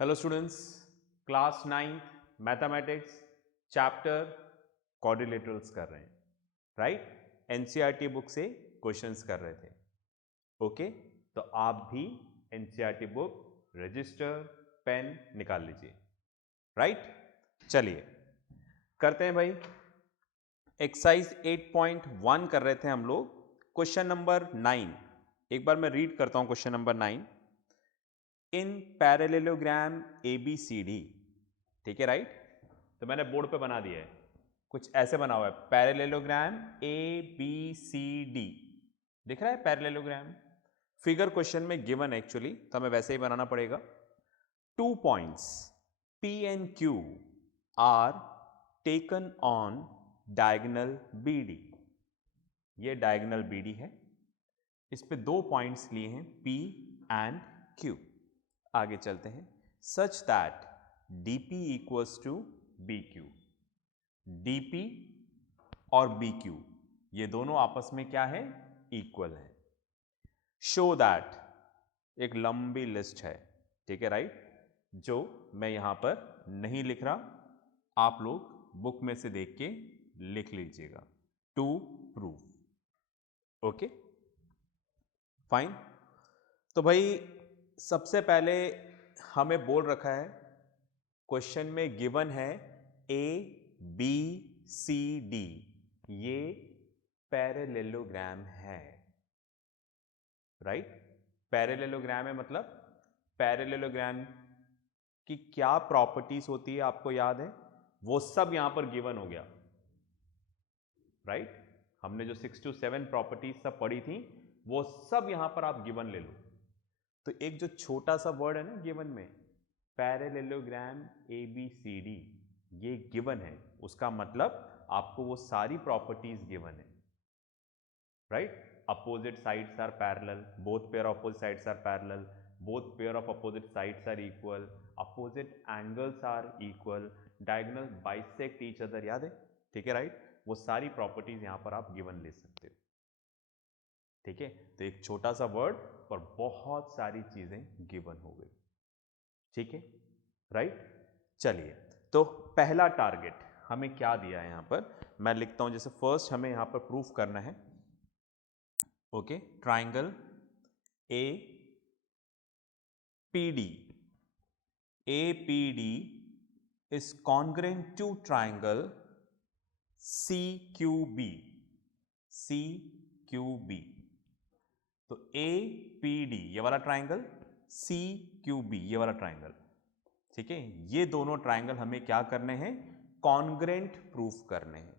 Hello students, class 9 mathematics chapter quadrilaterals कर रहे हैं, राइट। एनसीईआरटी बुक से क्वेश्चंस कर रहे थे। ओके, तो आप भी एनसीईआरटी बुक, रजिस्टर, पेन निकाल लीजिए, राइट। चलिए करते हैं भाई। एक्सरसाइज 8.1 कर रहे थे हम लोग, क्वेश्चन नंबर 9। एक बार मैं रीड करता हूं क्वेश्चन नंबर 9। इन पैरेललोग्राम ABCD, ठीक है, राइट। तो मैंने बोर्ड पे बना दिया है, कुछ ऐसे बना हुआ है, पैरेललोग्राम ABCD दिख रहा है। पैरेललोग्राम फिगर क्वेश्चन में गिवन एक्चुअली, तो हमें वैसे ही बनाना पड़ेगा। 2 points P and Q are taken on diagonal BD। ये डायगोनल BD है, इस पे 2 पॉइंट्स लिए हैं P एंड Q। आगे चलते हैं। Such that DP equals to BQ। DP और BQ ये दोनों आपस में क्या है, इक्वल है। शो दैट, एक लंबी लिस्ट है, ठीक है, राइट, जो मैं यहां पर नहीं लिख रहा, आप लोग बुक में से देख के लिख लीजिएगा। To prove, okay fine. तो भाई सबसे पहले हमें बोल रखा है, क्वेश्चन में गिवन है ABCD, ये पैरेललोग्राम है, राइट। पैरेललोग्राम है मतलब पैरेललोग्राम की क्या प्रॉपर्टीज होती है आपको याद है, वो सब यहां पर गिवन हो गया, राइट। हमने जो 6 to 7 प्रॉपर्टीज सब पढ़ी थी, वो सब यहां पर आप गिवन ले लो। तो एक जो छोटा सा वर्ड है ना गिवन में, पैरेललोग्राम ABCD, ये गिवन है, उसका मतलब आपको वो सारी प्रॉपर्टीज गिवन है, right. Opposite sides are parallel, both pair of opposite sides are parallel, both pair of opposite sides are equal, opposite angles are equal, diagonal bisect each other, याद है, ठीक है, राइट। वो सारी प्रॉपर्टीज यहां पर आप गिवन ले सकते हो, ठीक है। तो एक छोटा सा वर्ड पर बहुत सारी चीजें गिवन हो गई, ठीक है, राइट। चलिए, तो पहला टारगेट हमें क्या दिया है यहां पर, मैं लिखता हूं। जैसे फर्स्ट हमें यहां पर प्रूफ करना है, okay, triangle APD is congruent to triangle CQB। तो APD ये वाला ट्राइंगल, CQB ये वाला ट्राइंगल, ठीक है, ये दोनों ट्राइंगल हमें क्या करने हैं, कॉन्ग्रेंट प्रूफ करने हैं,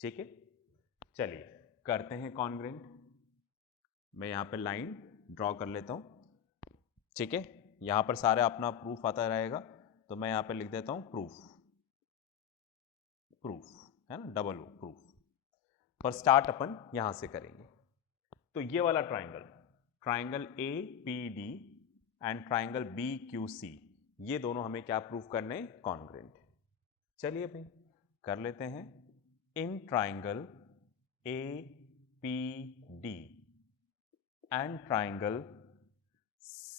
ठीक है। चलिए करते हैं कॉन्ग्रेंट। मैं यहां पे लाइन ड्रॉ कर लेता हूं, ठीक है। यहां पर सारे अपना प्रूफ आता रहेगा, तो मैं यहां पे लिख देता हूं प्रूफ, है ना, डबल ओ प्रूफ। पर स्टार्ट अपन यहां से करेंगे। तो ये वाला triangle, triangle APD and triangle BQC, ये दोनों हमें क्या प्रूफ करने, कॉन्ग्रेंट। चलिए भाई कर लेते हैं। In triangle APD and triangle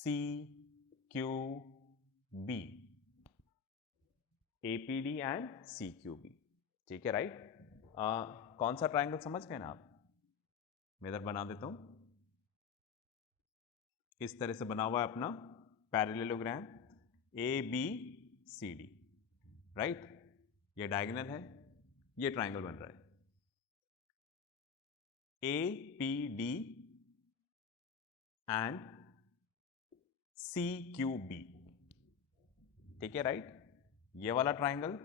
CQB, APD and CQB, ठीक है, राइट। कौन सा ट्राइंगल समझ गए ना आप, मैं इधर बना देता हूं, इस तरह से बना हुआ है अपना पैरेललोग्राम ABCD, राइट। ये डायगोनल है, ये ट्राइंगल बन रहा है APD एंड CQB, ठीक है, राइट। ये वाला ट्राइंगल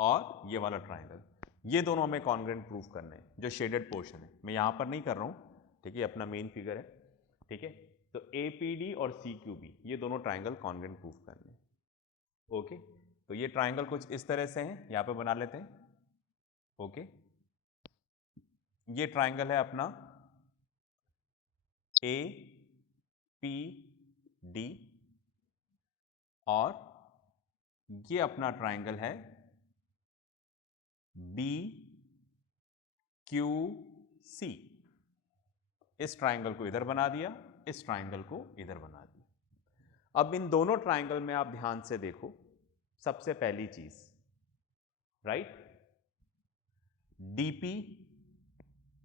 और ये वाला ट्राइंगल, ये दोनों हमें कॉन्ग्रेंट प्रूफ करने हैं। जो शेडेड पोर्शन है मैं यहां पर नहीं कर रहा हूं, ठीक है, अपना मेन फिगर है, ठीक है। तो APD और CQB ये दोनों ट्राइंगल कॉन्ग्रेंट प्रूफ करने हैं, ओके। तो ये ट्राइंगल कुछ इस तरह से है, यहां पे बना लेते हैं, ओके। ये ट्राइंगल है अपना APD और ये अपना ट्राइंगल है BQC। इस ट्राइंगल को इधर बना दिया, इस ट्राइंगल को इधर बना दिया। अब इन दोनों ट्राइंगल में आप ध्यान से देखो, सबसे पहली चीज, राइट, डीपी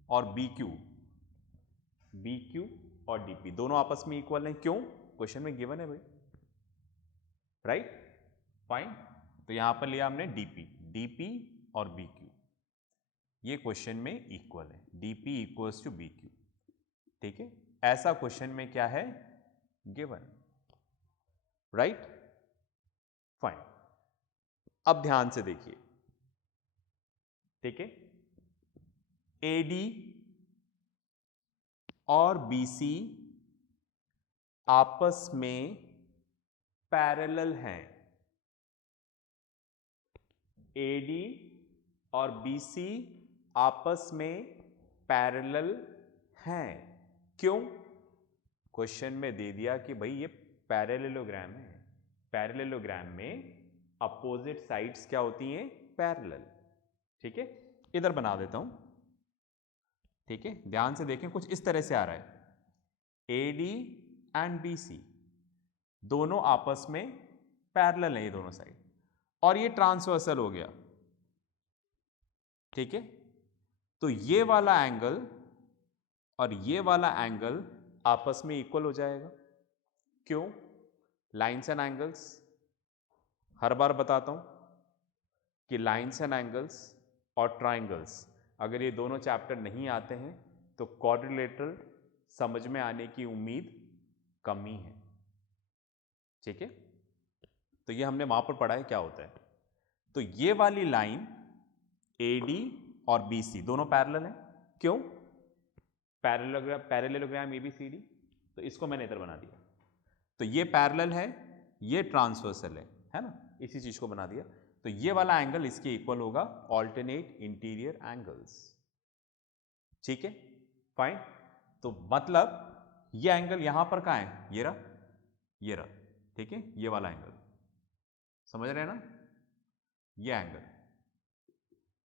और बीक्यू, बीक्यू और डीपी दोनों आपस में इक्वल हैं। क्यों? क्वेश्चन में गिवन है भाई, राइट, फाइन। तो यहां पर लिया हमने डीपी, डीपी और बीक्यू, ये क्वेश्चन में इक्वल है, डीपी इक्वल्स टू बीक्यू, ठीक है। ऐसा क्वेश्चन में क्या है, गिवन, राइट, फाइन। अब ध्यान से देखिए, ठीक है, एडी और बीसी आपस में पैरेलल हैं, एडी और बीसी आपस में पैरेलल हैं। क्यों? क्वेश्चन में दे दिया कि भाई ये पैरेललोग्राम है, पैरेललोग्राम में अपोजिट साइड्स क्या होती हैं, पैरेलल, ठीक है। इधर बना देता हूं, ठीक है, ध्यान से देखें, कुछ इस तरह से आ रहा है, एडी एंड बीसी दोनों आपस में पैरेलल है, ये दोनों साइड, और ये ट्रांसवर्सल हो गया, ठीक है। तो ये वाला एंगल और ये वाला एंगल आपस में इक्वल हो जाएगा। क्यों? लाइन्स एंड एंगल्स, हर बार बताता हूं कि लाइन्स एंड एंगल्स और ट्राइंगल्स, अगर ये दोनों चैप्टर नहीं आते हैं तो क्वाड्रिलेटरल समझ में आने की उम्मीद कम ही है, ठीक है। तो ये हमने वहां पर पढ़ा है क्या होता है। तो ये वाली लाइन AD और BC दोनों पैरेलल हैं। क्यों? पैरेललोग्राम ABCD, तो इसको मैंने इधर बना दिया, तो ये पैरेलल है, ये ट्रांसवर्सल है ना, इसी चीज को बना दिया। तो ये वाला एंगल इसके इक्वल होगा, ऑल्टरनेट इंटीरियर एंगल्स, ठीक है, फाइन। तो मतलब ये एंगल यहां पर कहां है, ये रहा, ये रहा, ठीक है, ये वाला एंगल, समझ रहे हैं ना, ये एंगल,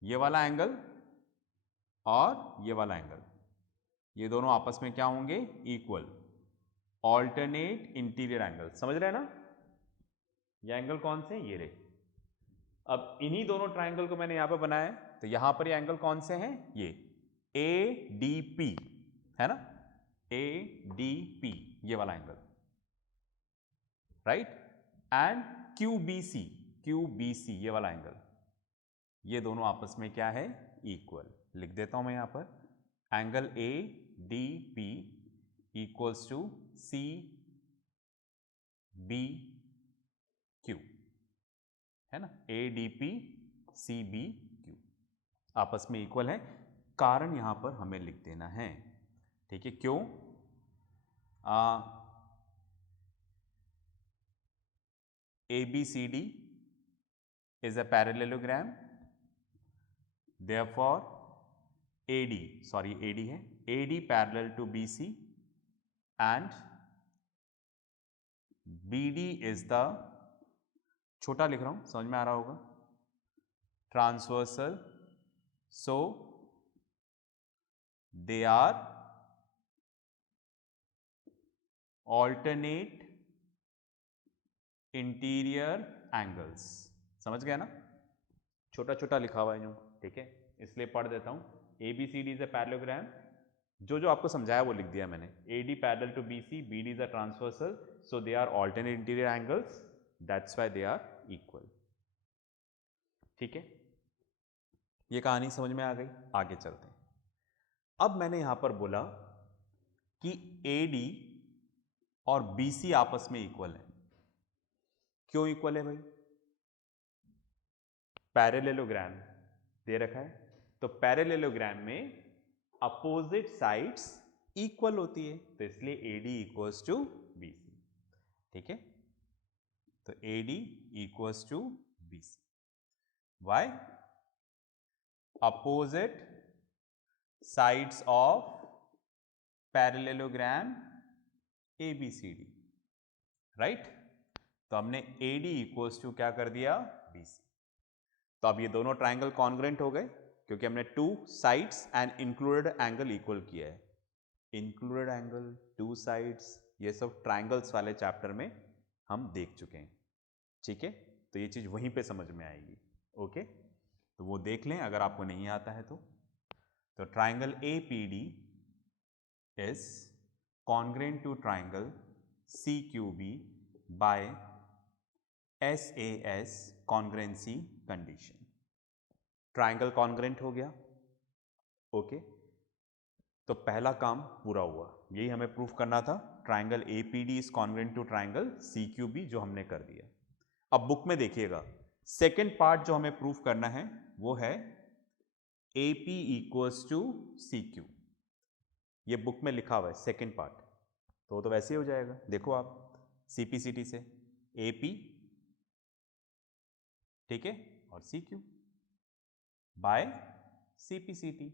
ये वाला एंगल और ये वाला एंगल, ये दोनों आपस में क्या होंगे, इक्वल, ऑल्टरनेट इंटीरियर एंगल, समझ रहे हैं ना। ये एंगल कौन से, ये रहे। अब इन्हीं दोनों ट्राइंगल को मैंने यहां पर बनाया है, तो यहां पर ये एंगल कौन से हैं, ये ADP है ना, ADP ये वाला angle, right, and QBC, QBC ये वाला एंगल, ये दोनों आपस में क्या है, इक्वल। लिख देता हूं मैं यहां पर, angle ADP equals to CBQ, है ना, ADP CBQ आपस में इक्वल है। कारण यहां पर हमें लिख देना है, ठीक है। क्यों? ABCD is a parallelogram, therefore AD है, AD parallel to BC and BD is the, छोटा लिख रहा हूं, समझ में आ रहा होगा, transversal, so they are alternate interior angles, समझ गया ना, छोटा छोटा लिखा हुआ है जो, ठीक है, इसलिए पढ़ देता हूं। ABCD इज अ पैरेललोग्राम, जो जो आपको समझाया वो लिख दिया मैंने, AD parallel to BC, BD is a transversal, so they are alternate interior angles, that's why they are equal, ठीक है। ये कहानी समझ में आ गई, आगे चलते हैं। अब मैंने यहां पर बोला कि AD और BC आपस में इक्वल है। क्यों इक्वल है भाई? पैरेललोग्राम दे रखा है, तो पैरेललोग्राम में अपोजिट साइड्स इक्वल होती है, तो इसलिए AD इक्वल्स टू BC, ठीक है। तो AD equals to BC, why? Opposite sides of parallelogram ABCD, right. तो हमने AD इक्वल्स टू क्या कर दिया, BC। तो अब ये दोनों ट्राइंगल कॉन्ग्रुएंट हो गए, क्योंकि हमने two sides and included angle equal किया है। इंक्लूडेड एंगल, टू साइड्स, ये सब ट्राइंगल्स वाले चैप्टर में हम देख चुके हैं, ठीक है। तो ये चीज़ वहीं पे समझ में आएगी, ओके। तो वो देख लें अगर आपको नहीं आता है तो triangle APD is congruent to triangle CQB by SAS congruency condition। Triangle congruent हो गया, ओके। तो पहला काम पूरा हुआ, यही हमें प्रूफ करना था। Triangle APD is congruent to triangle CQB, जो हमने कर दिया। अब बुक में देखिएगा, सेकेंड पार्ट जो हमें प्रूफ करना है वो है AP इक्वल्स टू CQ। ये बुक में लिखा हुआ है सेकेंड पार्ट, तो वो तो वैसे ही हो जाएगा। देखो आप CPCT से AP, ठीक है, और CQ by CPCT,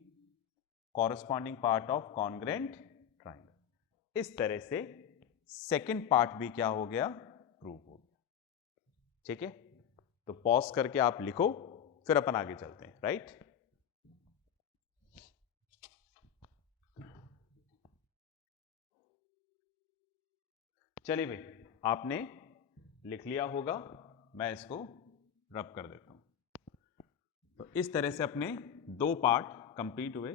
corresponding part of congruent triangle. इस तरह से सेकेंड पार्ट भी क्या हो गया, प्रूव हो गया, ठीक है। तो पॉज करके आप लिखो, फिर अपन आगे चलते हैं, राइट। चलिए भाई, आपने लिख लिया होगा, मैं इसको रब कर देता हूं। तो इस तरह से अपने 2 पार्ट कंप्लीट हुए।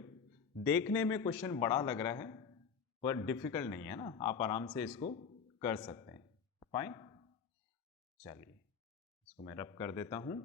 देखने में क्वेश्चन बड़ा लग रहा है पर डिफिकल्ट नहीं है ना, आप आराम से इसको कर सकते हैं, फाइन। चलिए इसको मैं रब कर देता हूं।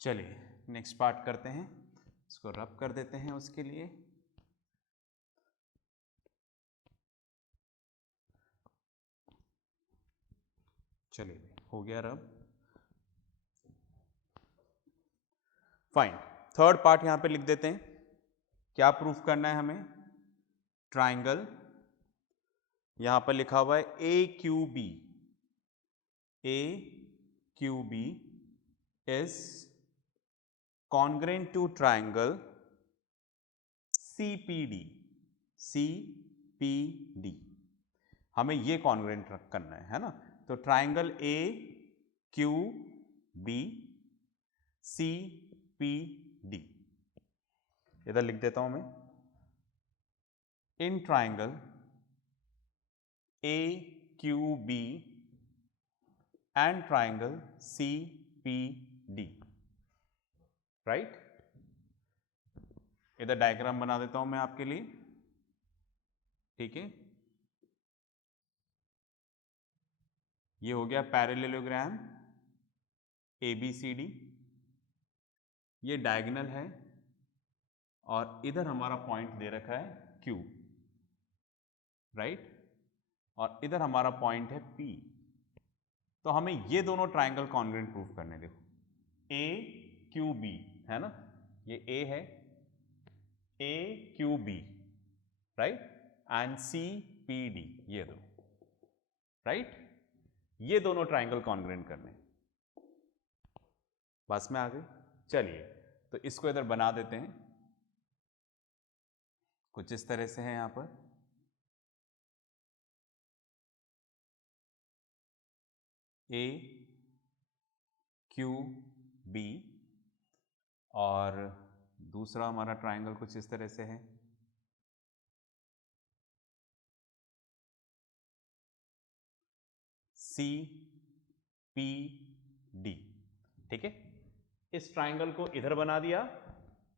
चलिए नेक्स्ट पार्ट करते हैं, इसको रब कर देते हैं उसके लिए। चलिए हो गया रब, फाइन। थर्ड पार्ट यहां पे लिख देते हैं। क्या प्रूफ करना है हमें, ट्राइंगल, यहां पर लिखा हुआ है AQB, AQB is congruent to triangle CPD, CPD, हमें ये कॉन्ग्रेंट करना है ना। तो ट्राइंगल AQB CPD, इधर लिख देता हूं मैं, in triangle AQB and triangle CPD, right. इधर डायग्राम बना देता हूं मैं आपके लिए, ठीक है। ये हो गया पैरेललोग्राम ABCD, ये डायगोनल है और इधर हमारा पॉइंट दे रखा है Q, राइट, और इधर हमारा पॉइंट है P। तो हमें ये दोनों ट्राइंगल कॉन्ग्रुएंट प्रूफ करने, देखो AQB है ना, ये A है, AQB, राइट, एंड CPD, ये दो, राइट, ये दोनों ट्राइंगल कॉन्ग्रुएंट करने, बस में आ गई। चलिए तो इसको इधर बना देते हैं, कुछ इस तरह से है यहां पर, AQB, और दूसरा हमारा ट्राइंगल कुछ इस तरह से है, CPD, ठीक है। इस ट्राइंगल को इधर बना दिया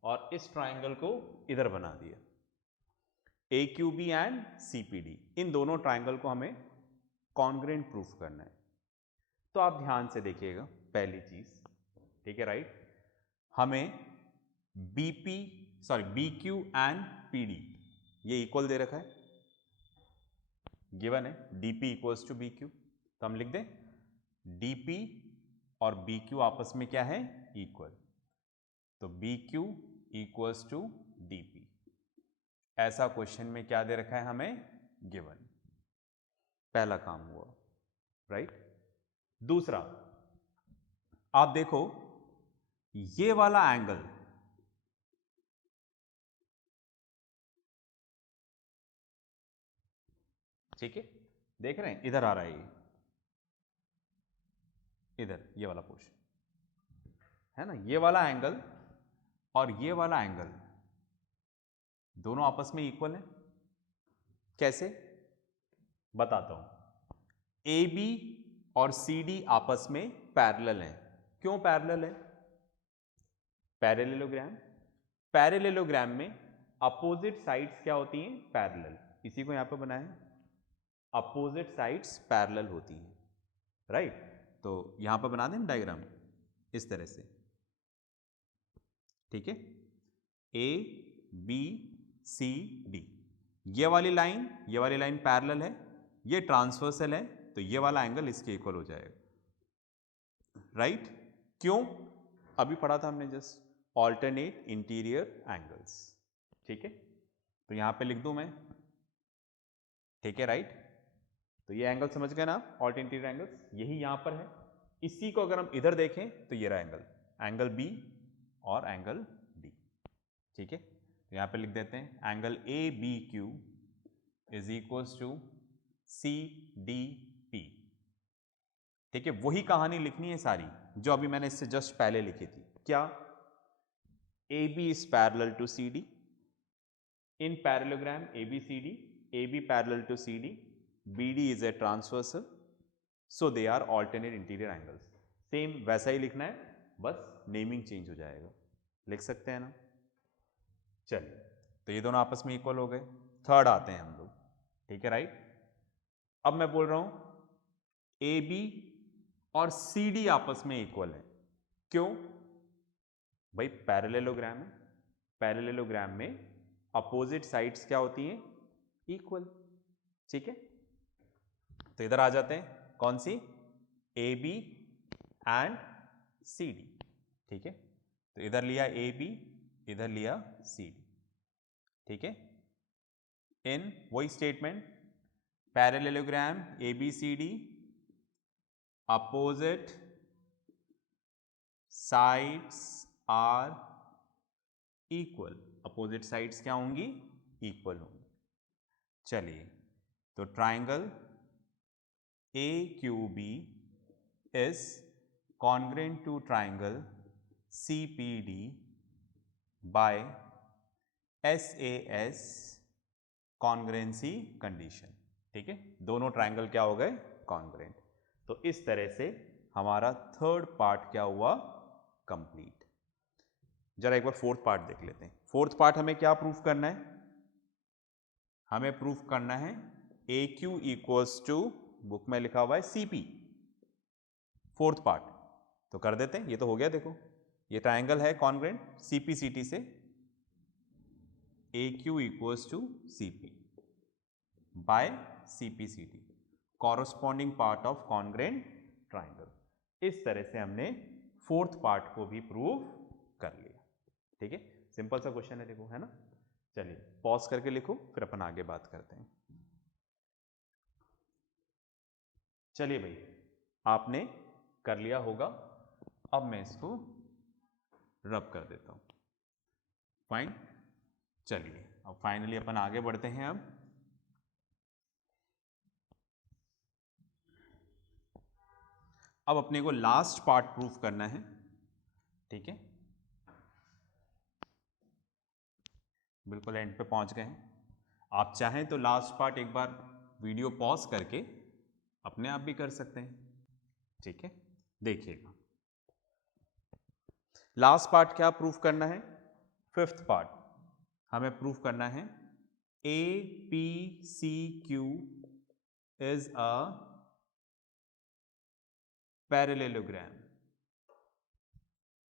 और इस ट्राइंगल को इधर बना दिया, AQB एंड CPD, इन दोनों ट्राइंगल को हमें कॉन्ग्रुएंट प्रूफ करना है। तो आप ध्यान से देखिएगा, पहली चीज, ठीक है, राइट, हमें BQ एंड PD ये इक्वल दे रखा है, गिवन है DP इक्वल्स टू BQ, तो हम लिख दें DP और BQ आपस में क्या है, इक्वल, तो BQ इक्वल्स टू DP। ऐसा क्वेश्चन में क्या दे रखा है हमें, गिवन, पहला काम हुआ, राइट। दूसरा, आप देखो ये वाला एंगल ठीक है, देख रहे हैं इधर आ रहा है, इधर ये वाला पोर्शन है ना, ये वाला एंगल और ये वाला एंगल दोनों आपस में इक्वल है। कैसे बताता हूं, ए बी और सी डी आपस में पैरेलल हैं। क्यों पैरेलल है? पैरेललोग्राम, पैरेललोग्राम में अपोजिट साइड्स क्या होती हैं? पैरेलल। इसी को यहां पे बनाया है, अपोजिट साइड्स पैरेलल होती हैं, राइट। तो यहां पर बना दें डायग्राम इस तरह से, ठीक है, ए बी सी डी, ये वाली लाइन पैरेलल है, ये ट्रांसवर्सल है, तो ये वाला एंगल इसके इक्वल हो जाएगा, राइट। क्यों? अभी पढ़ा था हमने जस्ट, ऑल्टरनेट इंटीरियर एंगल्स, ठीक है। तो यहां पे लिख दूं मैं, ठीक है, राइट। तो ये एंगल समझ गए ना आप, ऑल्टरनेट इंटीरियर एंगल्स, यही यहां पर है। इसी को अगर हम इधर देखें तो ये रहा एंगल, एंगल बी और एंगल डी, ठीक है। तो यहां पे लिख देते हैं angle A B Q is equals to C D P, ठीक है। वही कहानी लिखनी है सारी जो अभी मैंने इससे जस्ट पहले लिखी थी। क्या? A B is parallel to C D, in parallelogram A B C D, A B parallel to C D, B D is a transversal, so they are alternate interior angles. Same वैसा ही लिखना है, बस naming change हो जाएगा, लिख सकते हैं ना। चलिए, तो ये दोनों आपस में इक्वल हो गए। थर्ड आते हैं हम लोग, ठीक है, राइट। अब मैं बोल रहा हूं ए बी और सी डी आपस में इक्वल है। क्यों भाई? पैरेललोग्राम है, पैरेललोग्राम में अपोजिट साइड्स क्या होती हैं? इक्वल, ठीक है। तो इधर आ जाते हैं, कौन सी? A B and C D, ठीक है। तो इधर लिया ए बी, इधर लिया सी डी, ठीक है। इन वही statement, parallelogram A B C D, opposite sides are equal, opposite sides क्या होंगी? इक्वल होंगी। चलिए, तो triangle A Q B is congruent to triangle C P D by S A S congruency condition, ठीक है। दोनों triangle क्या हो गए? कॉन्ग्रेंट। तो इस तरह से हमारा थर्ड पार्ट क्या हुआ? कंप्लीट। जरा एक बार फोर्थ पार्ट देख लेते हैं। फोर्थ पार्ट हमें क्या प्रूफ करना है? हमें प्रूफ करना है ए क्यू इक्वल्स टू, बुक में लिखा हुआ है सी पी, फोर्थ पार्ट। तो कर देते हैं, ये तो हो गया। देखो, ये ट्राइंगल है congruent C P C T से, A Q equals to C P by C P C T, corresponding part of congruent triangle. इस तरह से हमने फोर्थ पार्ट को भी प्रूव कर लिया, ठीक है। सिंपल सा क्वेश्चन है, देखो, है ना। चलिए, पॉज करके लिखो, फिर अपन आगे बात करते हैं। चलिए भाई, आपने कर लिया होगा। अब मैं इसको रब कर देता हूं। फाइन। चलिए, अब फाइनली अपन आगे बढ़ते हैं। अब अपने को लास्ट पार्ट प्रूफ करना है, ठीक है। बिल्कुल एंड पे पहुंच गए हैं। आप चाहें तो लास्ट पार्ट एक बार वीडियो पॉज करके अपने आप भी कर सकते हैं, ठीक है। देखिएगा, लास्ट पार्ट क्या प्रूफ करना है? फिफ्थ पार्ट हमें प्रूफ करना है A P C Q is a parallelogram.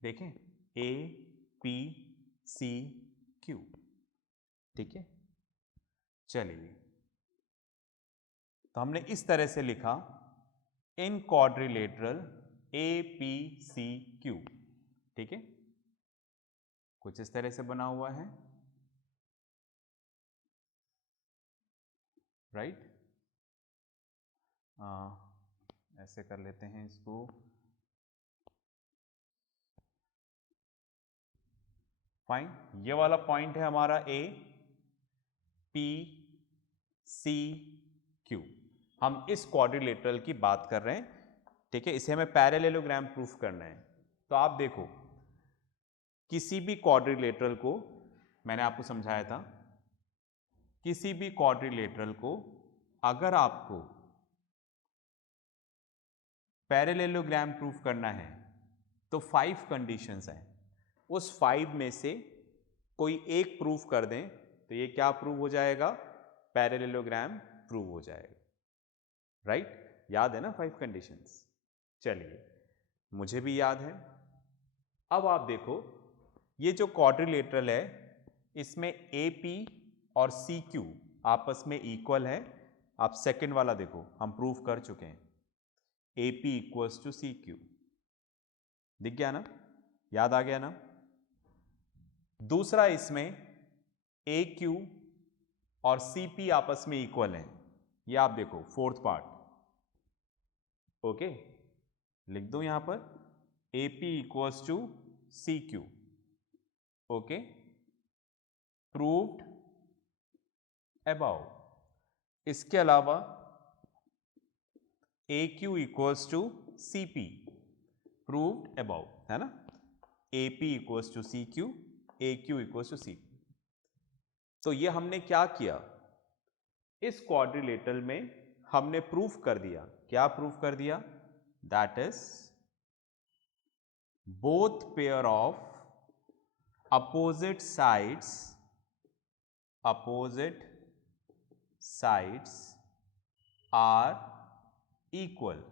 देखें, ए पी सी क्यू, ठीक है। चलिए, तो हमने इस तरह से लिखा in quadrilateral A P C Q, ठीक है। कुछ इस तरह से बना हुआ है, राइट। ऐसे कर लेते हैं इसको। फाइन, ये वाला पॉइंट है हमारा ए पी सी क्यू। हम इस क्वाड्रिलेटरल की बात कर रहे हैं, ठीक है। इसे हमें पैरेललोग्राम प्रूफ करना है। तो आप देखो, किसी भी क्वाड्रिलेटरल को, मैंने आपको समझाया था, किसी भी क्वाड्रिलेटरल को अगर आपको पैरेललोग्राम प्रूफ करना है तो 5 कंडीशंस हैं। उस 5 में से कोई एक प्रूफ कर दें तो ये क्या प्रूव हो जाएगा, पैरेललोग्राम प्रूव हो जाएगा, राइट। याद है ना 5 कंडीशंस? चलिए, मुझे भी याद है। अब आप देखो, ये जो क्वाड्रिलेटरल है इसमें AP और CQ आपस में इक्वल है। आप सेकंड वाला देखो, हम प्रूफ कर चुके हैं, AP इक्वल्स टू CQ। दिख गया ना, याद आ गया ना। दूसरा, इसमें AQ और CP आपस में इक्वल है। ये आप देखो फोर्थ पार्ट, ओके। लिख दो यहां पर AP equals to CQ, okay, proved above. इसके अलावा AQ equals to CP, proved above, है ना। AP equals to CQ, AQ equals to CP। तो ये हमने क्या किया, इस क्वाड्रिलेटरल में हमने प्रूफ कर दिया। क्या प्रूफ कर दिया? That is both pair of opposite sides are equal.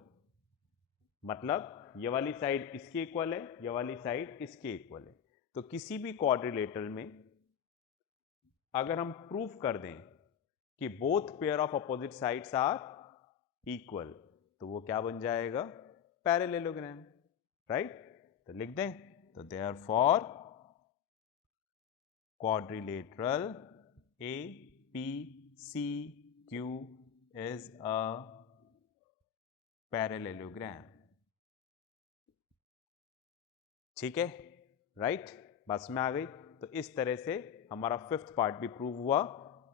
मतलब ये वाली साइड इसके इक्वल है, ये वाली साइड इसके इक्वल है। तो किसी भी क्वाड्रिलेटरल में अगर हम प्रूफ कर दें कि both pair of opposite sides are equal, तो वो क्या बन जाएगा, पैरेललोग्राम, राइट। तो लिख दें, तो therefore quadrilateral APCQ is a parallelogram. ठीक है, राइट, बात में आ गई। तो इस तरह से हमारा 5th पार्ट भी प्रूव हुआ।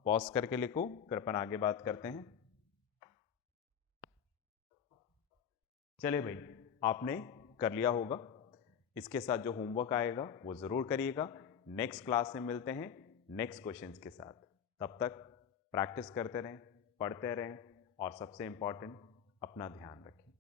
पॉज करके लिखो, फिर अपन आगे बात करते हैं। चले भाई, आपने कर लिया होगा। इसके साथ जो होमवर्क आएगा वो ज़रूर करिएगा। नेक्स्ट क्लास में मिलते हैं नेक्स्ट क्वेश्चंस के साथ। तब तक प्रैक्टिस करते रहें, पढ़ते रहें और सबसे इम्पॉर्टेंट, अपना ध्यान रखें।